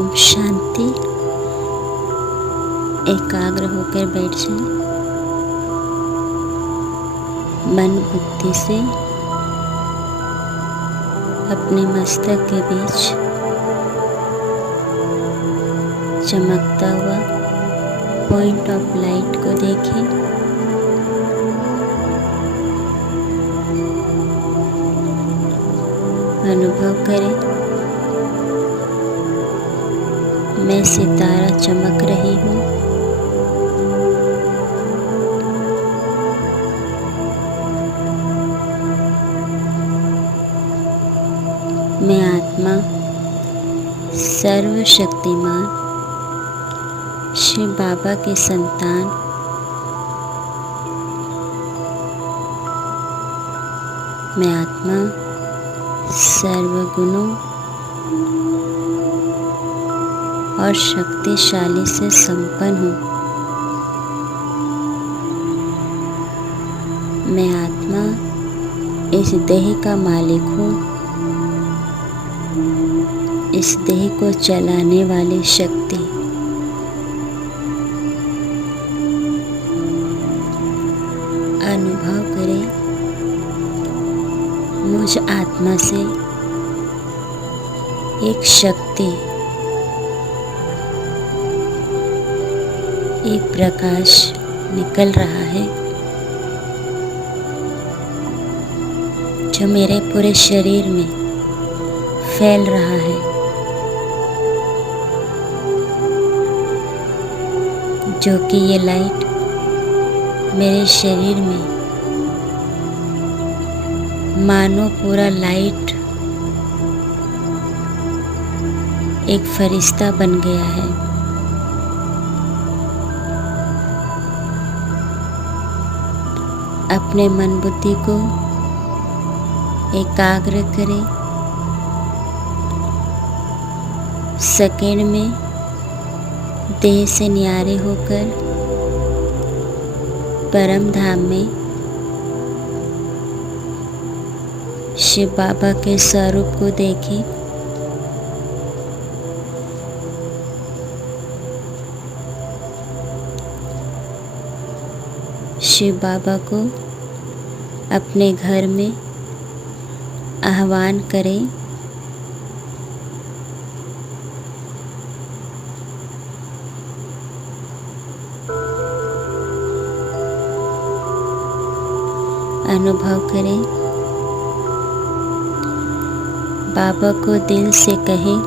ओम शांति। एकाग्र होकर बैठ जाएं। मन बुद्धि से अपने मस्तक के बीच चमकता हुआ पॉइंट ऑफ लाइट को देखें। अनुभव करें मैं सितारा चमक रही हूँ। मैं आत्मा सर्वशक्तिमान शिव बाबा की संतान मैं आत्मा सर्वगुणों और शक्तिशाली से संपन्न हूँ। मैं आत्मा इस देह का मालिक हूँ। इस देह को चलाने वाली शक्ति अनुभव करें मुझ आत्मा से एक शक्ति, एक प्रकाश निकल रहा है जो मेरे पूरे शरीर में फैल रहा है। जो कि ये लाइट मेरे शरीर में मानो पूरा लाइट एक फरिश्ता बन गया है। अपने मन बुद्धि को एकाग्र करें। सेकंड में देह से न्यारे होकर परम धाम में शिव बाबा के स्वरूप को देखें। शिव बाबा को अपने घर में आह्वान करें। अनुभव करें बाबा को दिल से कहें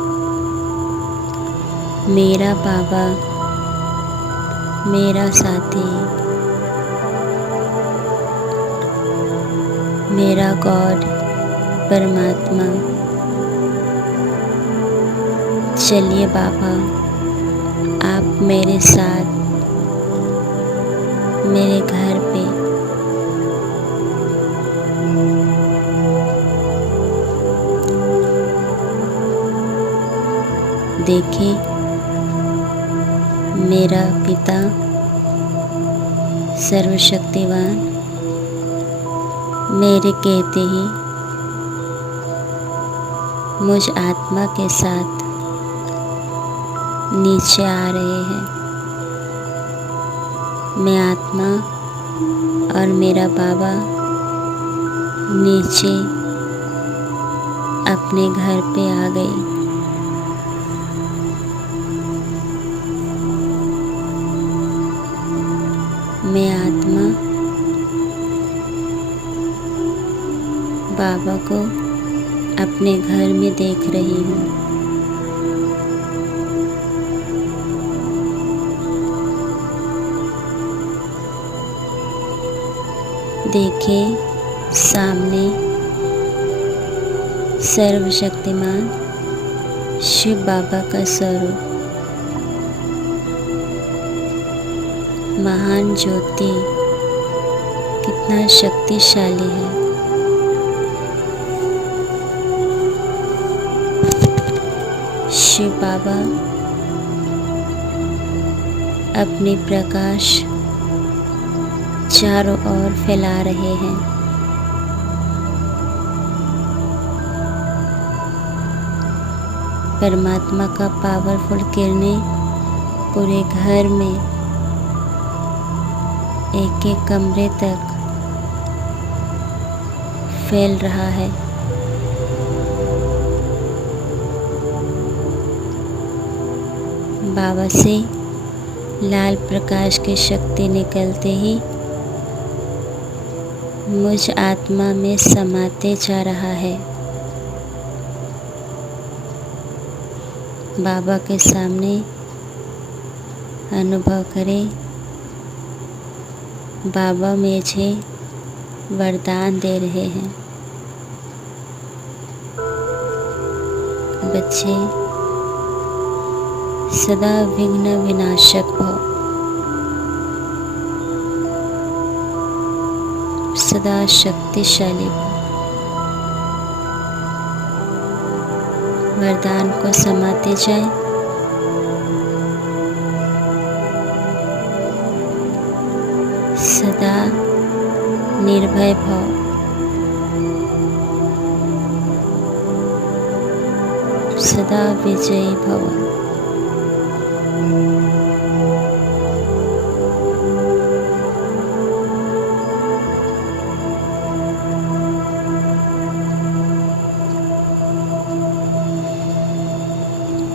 मेरा बाबा, मेरा साथी, मेरा गॉड परमात्मा। चलिए बाबा आप मेरे साथ मेरे घर पे देखिए। मेरा पिता सर्वशक्तिवान मेरे कहते ही मुझ आत्मा के साथ नीचे आ रहे हैं। मैं आत्मा और मेरा बाबा नीचे अपने घर पे आ गए। मैं आत्मा बाबा को अपने घर में देख रही हूँ। देखें सामने सर्वशक्तिमान शिव बाबा का स्वरूप महान ज्योति कितना शक्तिशाली है। शिव बाबा अपने प्रकाश चारों ओर फैला रहे हैं। परमात्मा का पावरफुल किरणें पूरे घर में एक एक कमरे तक फैल रहा है। बाबा से लाल प्रकाश की शक्ति निकलते ही मुझ आत्मा में समाते जा रहा है। बाबा के सामने अनुभव करें, बाबा मुझे वरदान दे रहे हैं। बच्चे, सदा विघ्न विनाशक भव, सदा शक्तिशाली भव। वरदान को समाते जाए। सदा निर्भय भव, सदा विजयी भव।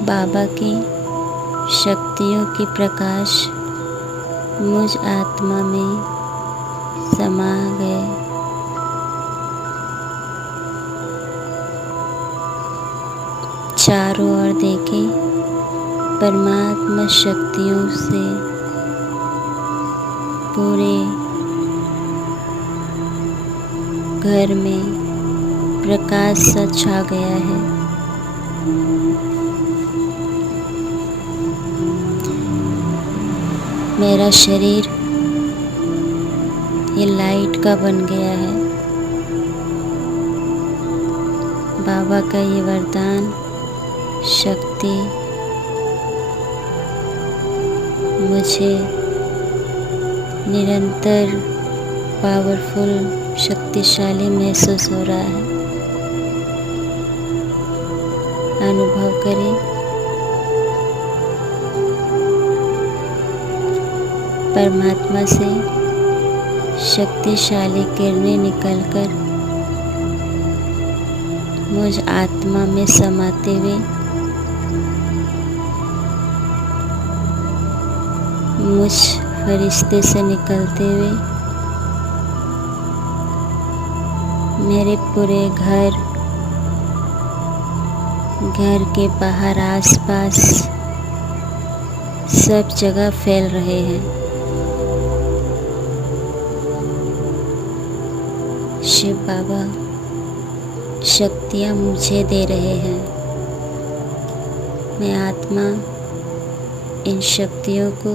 बाबा की शक्तियों की प्रकाश मुझ आत्मा में समा गए। चारों ओर देखें, परमात्मा शक्तियों से पूरे घर में प्रकाश सा छा गया है। मेरा शरीर ये लाइट का बन गया है। बाबा का ये वरदान शक्ति मुझे निरंतर पावरफुल शक्तिशाली महसूस हो रहा है। अनुभव करें, परमात्मा से शक्तिशाली किरणें निकलकर मुझ आत्मा में समाते हुए मुझ फरिश्ते से निकलते हुए मेरे पूरे घर के बाहर आसपास सब जगह फैल रहे हैं। शिव बाबा शक्तियाँ मुझे दे रहे हैं। मैं आत्मा इन शक्तियों को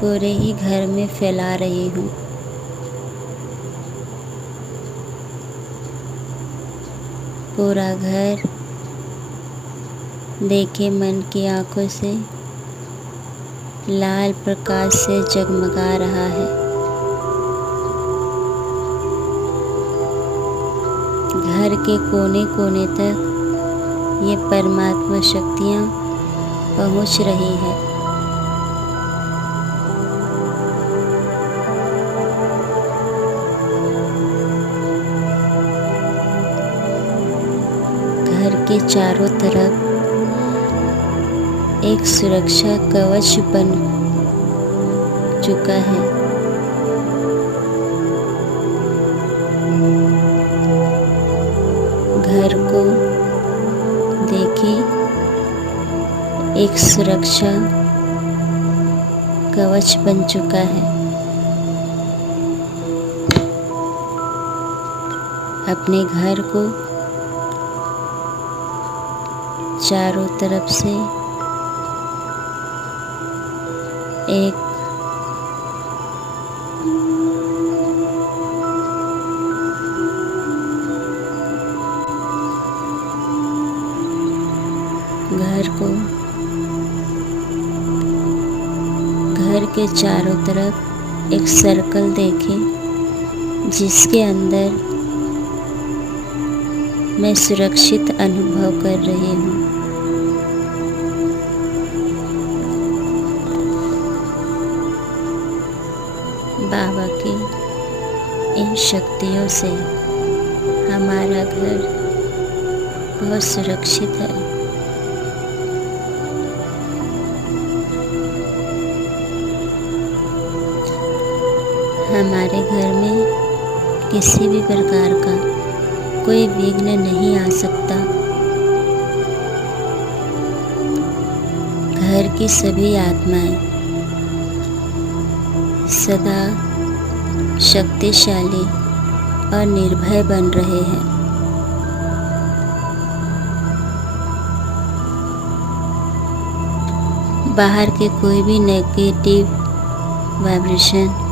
पूरे ही घर में फैला रही हूँ। पूरा घर देखे मन की आँखों से लाल प्रकाश से जगमगा रहा है। घर के कोने कोने तक ये परमात्मा शक्तियाँ पहुँच रही है। घर के चारों तरफ एक सुरक्षा कवच बन चुका है। घर को देखें, एक सुरक्षा कवच बन चुका है। अपने घर को चारों तरफ से एक घर के चारों तरफ एक सर्कल देखें जिसके अंदर मैं सुरक्षित अनुभव कर रही हूँ। बाबा की इन शक्तियों से हमारा घर बहुत सुरक्षित है। हमारे घर में किसी भी प्रकार का कोई विघ्न नहीं आ सकता। घर की सभी आत्माएं सदा शक्तिशाली और निर्भय बन रहे हैं। बाहर के कोई भी नेगेटिव वाइब्रेशन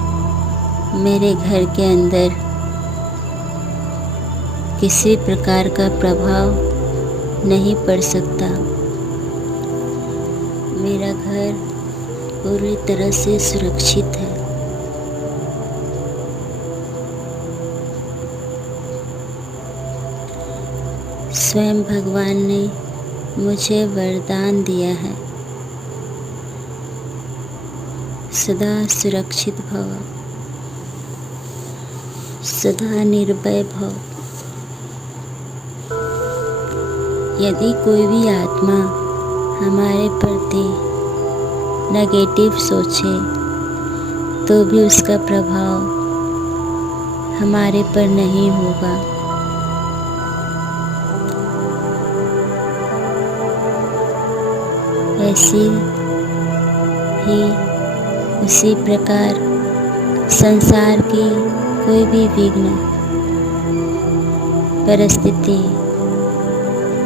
मेरे घर के अंदर किसी प्रकार का प्रभाव नहीं पड़ सकता। मेरा घर पूरी तरह से सुरक्षित है। स्वयं भगवान ने मुझे वरदान दिया है, सदा सुरक्षित भव, सदा निर्भय भव। यदि कोई भी आत्मा हमारे प्रति नेगेटिव सोचे तो भी उसका प्रभाव हमारे पर नहीं होगा। ऐसी ही उसी प्रकार संसार की कोई भी विघ्न परिस्थिति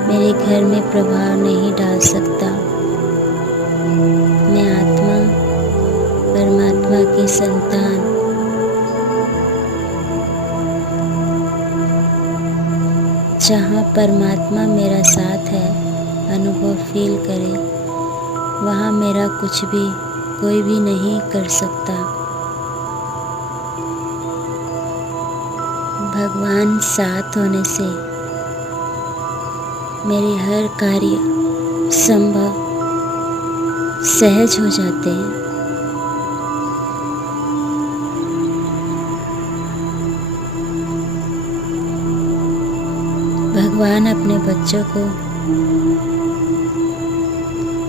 मेरे घर में प्रभाव नहीं डाल सकता। मैं आत्मा परमात्मा की संतान, जहाँ परमात्मा मेरा साथ है अनुभव फील करे, वहाँ मेरा कुछ भी कोई भी नहीं कर सकता। भगवान साथ होने से मेरे हर कार्य संभव सहज हो जाते हैं। भगवान अपने बच्चों को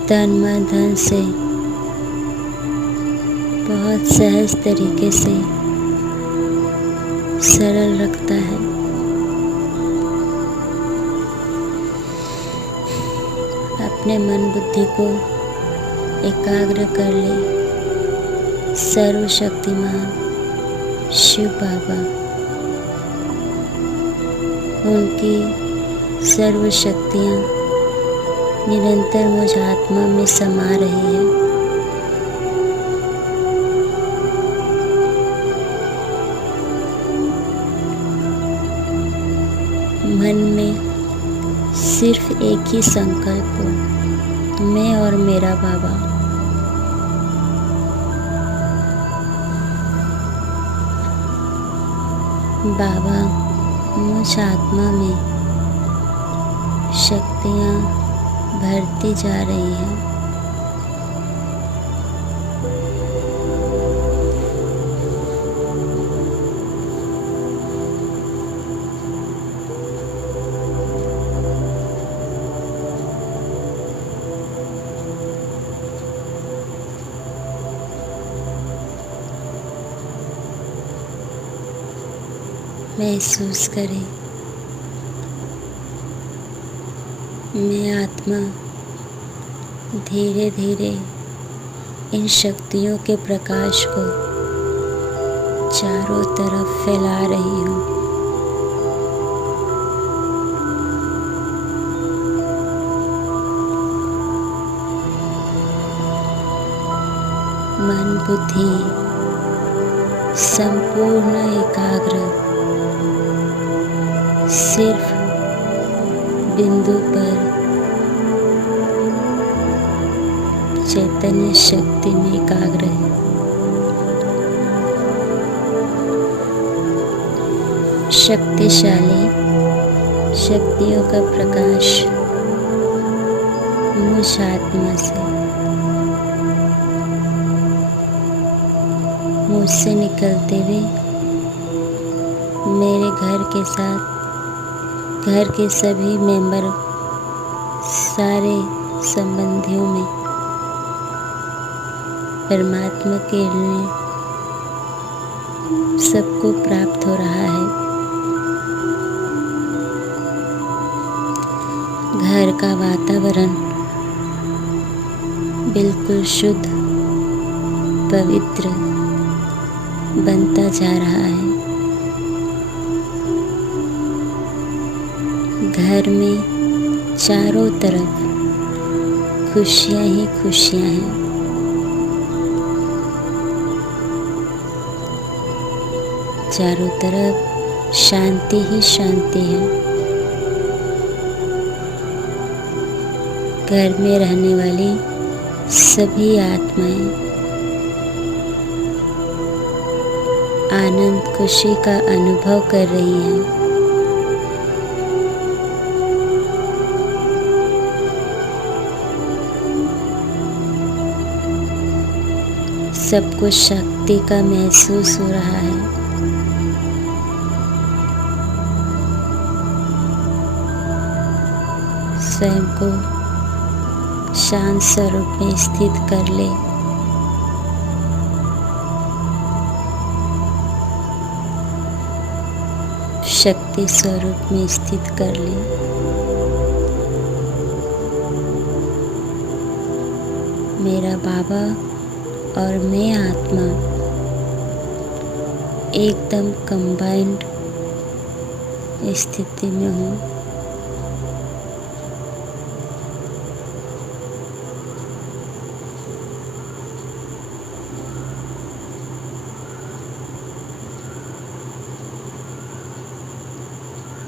तन मन धन से बहुत सहज तरीके से सरल रखता है। अपने मन बुद्धि को एकाग्र कर ले। सर्वशक्तिमान शिव बाबा, उनकी सर्व शक्तियाँ निरंतर मुझ आत्मा में समा रही है। मन में सिर्फ एक ही संकल्प हो, मैं और मेरा बाबा। बाबा मुझ आत्मा में शक्तियाँ भरती जा रही हैं। महसूस करें, मैं आत्मा धीरे धीरे इन शक्तियों के प्रकाश को चारों तरफ फैला रही हूँ। मन बुद्धि संपूर्ण एकाग्र सिर्फ बिंदु पर चैतन्य शक्ति में एकाग्र है। शक्तिशाली शक्तियों का प्रकाश मुझ आत्मा से मुझसे निकलते हुए मेरे घर के साथ घर के सभी मेंबर सारे संबंधियों में परमात्मा के लिए सबको प्राप्त हो रहा है। घर का वातावरण बिल्कुल शुद्ध पवित्र बनता जा रहा है। घर में चारों तरफ खुशियाँ ही खुशियाँ हैं। चारों तरफ शांति ही शांति है। घर में रहने वाली सभी आत्माएं आनंद खुशी का अनुभव कर रही हैं। सबको शक्ति का महसूस हो रहा है। स्वयं को शांत स्वरूप में स्थित कर ले। शक्ति स्वरूप में स्थित कर ले। मेरा बाबा और मैं आत्मा एकदम कंबाइंड स्थिति में हूँ।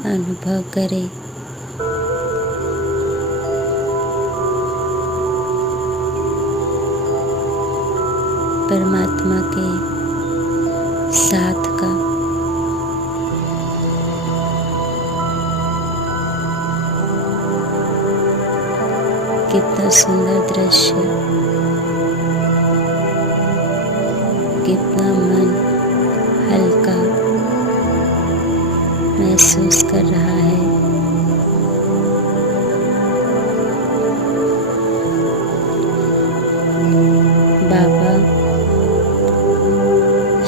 अनुभव करें परमात्मा के साथ का। कितना सुंदर दृश्य, कितना मन हल्का महसूस कर रहा है। बाबा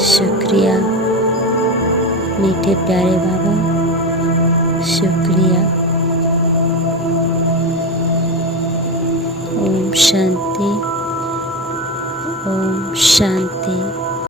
शुक्रिया, मीठे प्यारे बाबा शुक्रिया। ओम शांति, ओम शांति।